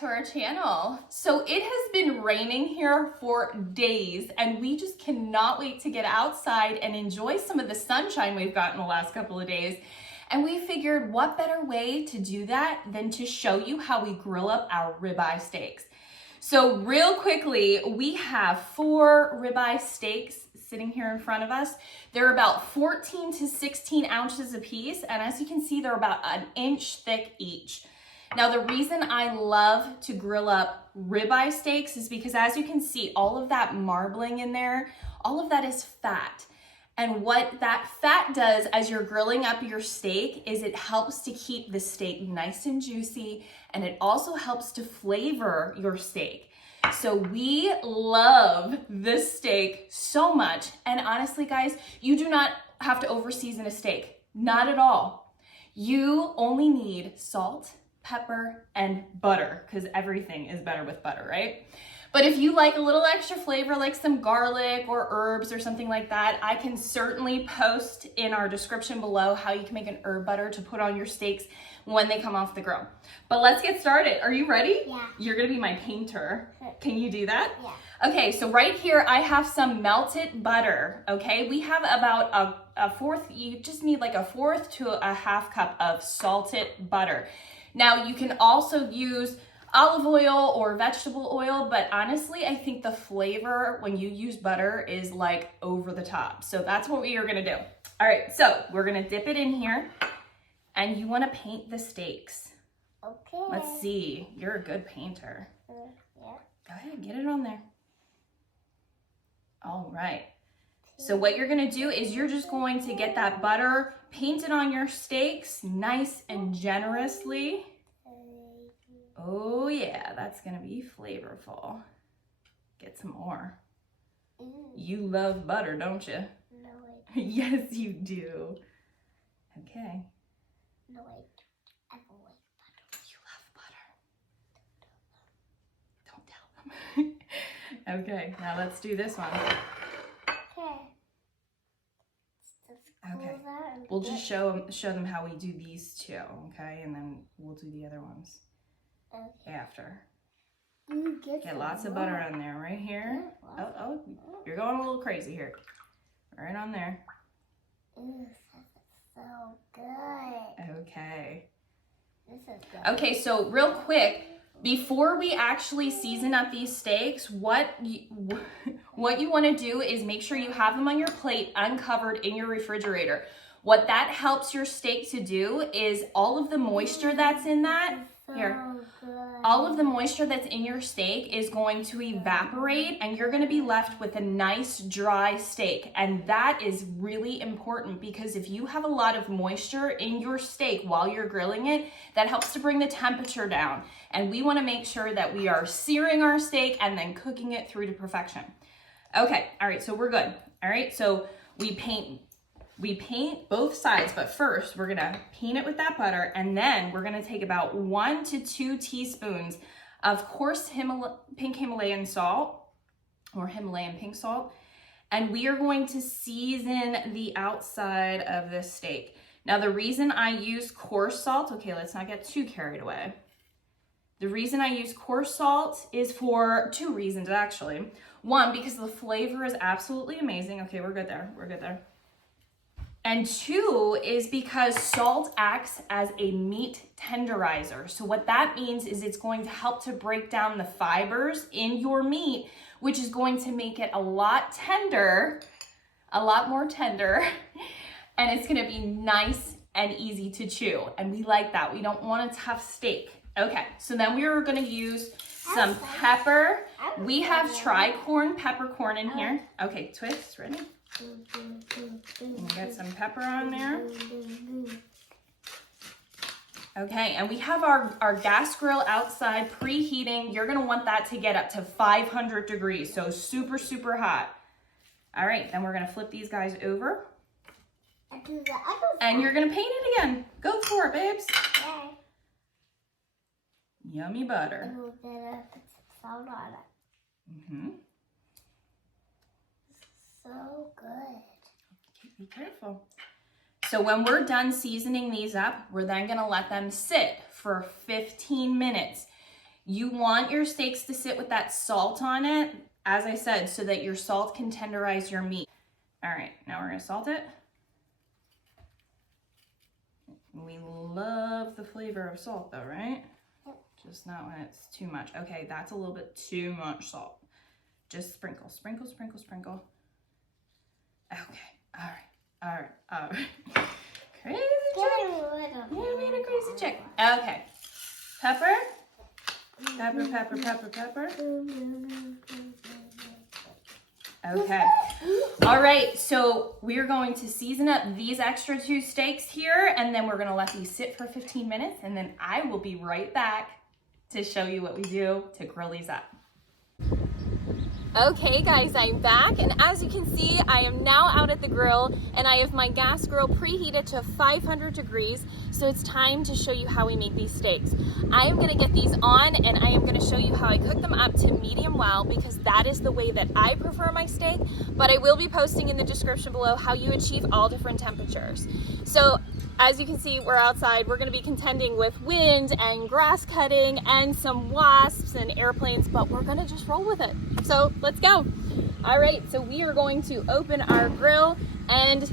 to our channel. So it has been raining here for days and we just cannot wait to get outside and enjoy some of the sunshine we've gotten the last couple of days. And we figured what better way to do that than to show you how we grill up our ribeye steaks. So real quickly, we have 4 ribeye steaks sitting here in front of us. They're about 14 to 16 ounces a piece. And as you can see, they're about an inch thick each. Now, the reason I love to grill up ribeye steaks is because as you can see, all of that marbling in there, all of that is fat. And what that fat does as you're grilling up your steak is it helps to keep the steak nice and juicy, and it also helps to flavor your steak. So we love this steak so much. And honestly, guys, you do not have to over-season a steak. Not at all. You only need salt, pepper, and butter, because everything is better with butter, right? But if you like a little extra flavor, like some garlic or herbs or something like that, I can certainly post in our description below how you can make an herb butter to put on your steaks when they come off the grill. But let's get started. Are you ready? Yeah. You're gonna be my painter. Can you do that? Yeah. Okay, so right here I have some melted butter, okay? We have about a fourth, you just need like a 1/4 to a 1/2 cup of salted butter. Now you can also use olive oil or vegetable oil, but honestly, I think the flavor when you use butter is like over the top. So that's what we are gonna do. All right, so we're gonna dip it in here and you wanna paint the steaks. Okay. Let's see, you're a good painter. Yeah. Go ahead, get it on there. All right. So what you're gonna do is you're just going to get that butter painted on your steaks nice and generously. Oh yeah, that's gonna be flavorful. Get some more. You love butter, don't you? No, I don't. Yes, you do. Okay. No, I don't. I don't like butter. You love butter. Don't tell them. Okay, now let's do this one. Okay. Okay. We'll just show them how we do these two, okay? And then we'll do the other ones after. Get lots of butter on there, right here. Oh, you're going a little crazy here. Right on there. Ooh, this is so good. Okay. This is good. Okay, so real quick, before we actually season up these steaks, what you want to do is make sure you have them on your plate uncovered in your refrigerator. What that helps your steak to do is all of the moisture that's in that, all of the moisture that's in your steak is going to evaporate and you're going to be left with a nice dry steak. And that is really important because if you have a lot of moisture in your steak while you're grilling it, that helps to bring the temperature down. And we want to make sure that we are searing our steak and then cooking it through to perfection. Okay, all right, so we're good. All right, so we paint both sides, but first we're gonna paint it with that butter, and then we're gonna take about 1 to 2 teaspoons of coarse pink Himalayan salt, or Himalayan pink salt, and we are going to season the outside of this steak. Now, the reason I use coarse salt, okay, let's not get too carried away. The reason I use coarse salt is for 2 reasons, actually. 1, because the flavor is absolutely amazing. Okay, we're good there, we're good there. And 2 is because salt acts as a meat tenderizer. So what that means is it's going to help to break down the fibers in your meat, which is going to make it a lot tender, a lot more tender, and it's gonna be nice and easy to chew. And we like that. We don't want a tough steak. Okay, so then we are gonna use some pepper. We have tricorn peppercorn in here. Okay, twist, ready? And get some pepper on there. Okay, and we have our gas grill outside preheating. You're gonna want that to get up to 500 degrees, so super, super hot. All right, then we're gonna flip these guys over. And you're gonna paint it again. Go for it, babes. Okay. Yummy butter. And we're gonna put some salt on it. Mm-hmm. So good. Be careful. So when we're done seasoning these up, we're then gonna let them sit for 15 minutes. You want your steaks to sit with that salt on it, as I said, so that your salt can tenderize your meat. All right, now we're gonna salt it. We love the flavor of salt though, right? Just not when it's too much. Okay, that's a little bit too much salt. Just sprinkle, sprinkle, sprinkle, sprinkle. Okay, all right. Crazy chick. You made a crazy chick. Okay, pepper. Pepper, pepper, pepper, pepper. Okay. All right, so we're going to season up these extra 2 steaks here, and then we're gonna let these sit for 15 minutes, and then I will be right back to show you what we do to grill these up. Okay guys, I'm back, and as you can see, I am now out at the grill, and I have my gas grill preheated to 500 degrees, so it's time to show you how we make these steaks. I am gonna get these on, and I am gonna show you how I cook them up to medium well, because that is the way that I prefer my steak, but I will be posting in the description below how you achieve all different temperatures. So, as you can see, we're outside. We're gonna be contending with wind and grass cutting and some wasps and airplanes, but we're gonna just roll with it. So let's go. All right, so we are going to open our grill and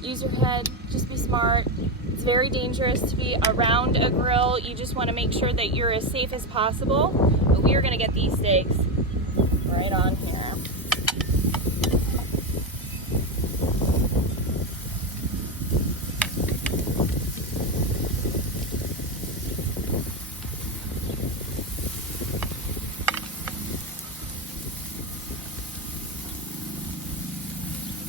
use your head, just be smart. It's very dangerous to be around a grill. You just wanna make sure that you're as safe as possible. But we are gonna get these steaks right on here.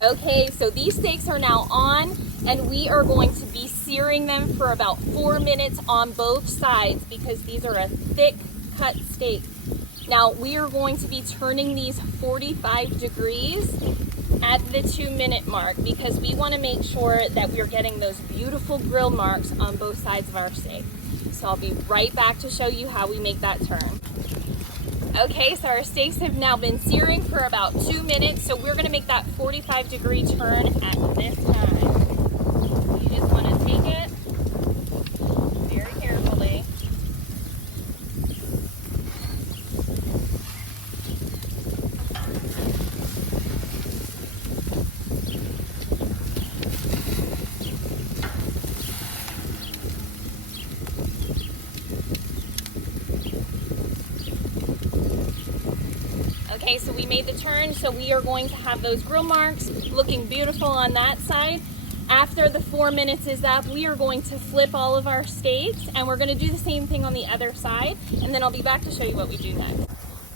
Okay, so these steaks are now on, and we are going to be searing them for about 4 minutes on both sides because these are a thick cut steak. Now we are going to be turning these 45 degrees at the 2-minute mark because we want to make sure that we're getting those beautiful grill marks on both sides of our steak. So I'll be right back to show you how we make that turn. Okay, so our steaks have now been searing for about 2 minutes, so we're gonna make that 45-degree turn at this time. You just wanna take it very carefully. Okay, so we made the turn, so we are going to have those grill marks looking beautiful on that side. After the 4 minutes is up, we are going to flip all of our steaks, and we're going to do the same thing on the other side, and then I'll be back to show you what we do next.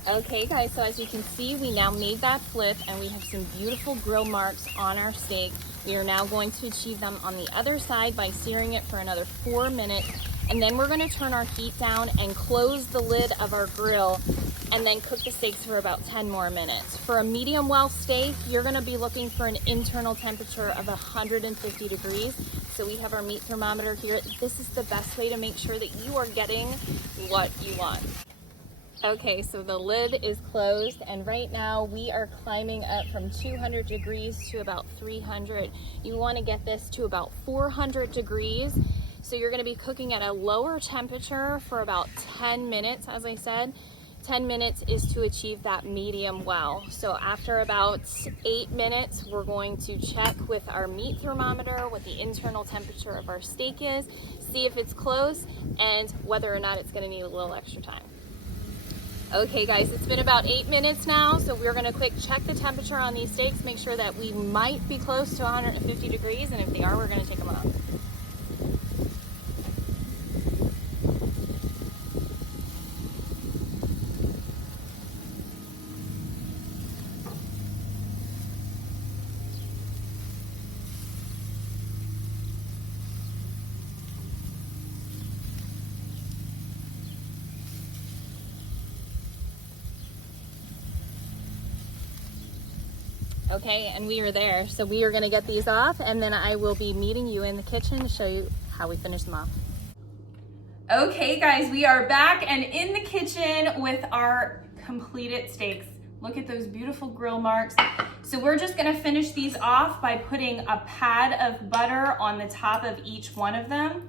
Okay guys, so as you can see, we now made that flip, and we have some beautiful grill marks on our steak. We are now going to achieve them on the other side by searing it for another 4 minutes, and then we're going to turn our heat down and close the lid of our grill and then cook the steaks for about 10 more minutes. For a medium well steak, you're gonna be looking for an internal temperature of 150 degrees. So we have our meat thermometer here. This is the best way to make sure that you are getting what you want. Okay, so the lid is closed, and right now we are climbing up from 200 degrees to about 300. You wanna get this to about 400 degrees. So you're gonna be cooking at a lower temperature for about 10 minutes, as I said. 10 minutes is to achieve that medium well. So after about 8 minutes, we're going to check with our meat thermometer what the internal temperature of our steak is, see if it's close, and whether or not it's gonna need a little extra time. Okay guys, it's been about 8 minutes now, so we're gonna quick check the temperature on these steaks, make sure that we might be close to 150 degrees, and if they are, we're gonna take them off. Okay, and we are there. So we are gonna get these off, and then I will be meeting you in the kitchen to show you how we finish them off. Okay guys, we are back and in the kitchen with our completed steaks. Look at those beautiful grill marks. So we're just gonna finish these off by putting a pad of butter on the top of each one of them.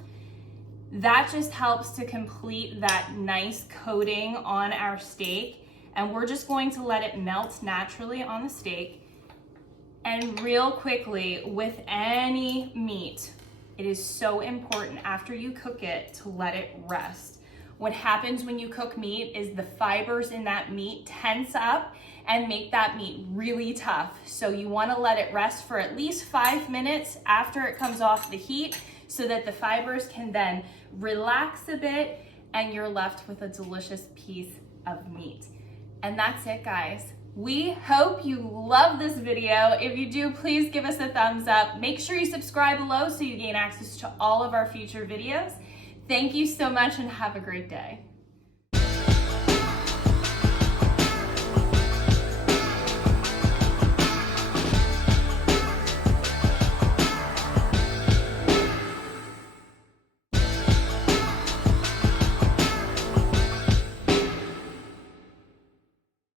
That just helps to complete that nice coating on our steak. And we're just going to let it melt naturally on the steak. And real quickly, with any meat, it is so important after you cook it to let it rest. What happens when you cook meat is the fibers in that meat tense up and make that meat really tough. So you want to let it rest for at least 5 minutes after it comes off the heat so that the fibers can then relax a bit and you're left with a delicious piece of meat. And that's it, guys. We hope you love this video. If you do, please give us a thumbs up. Make sure you subscribe below so you gain access to all of our future videos. Thank you so much and have a great day.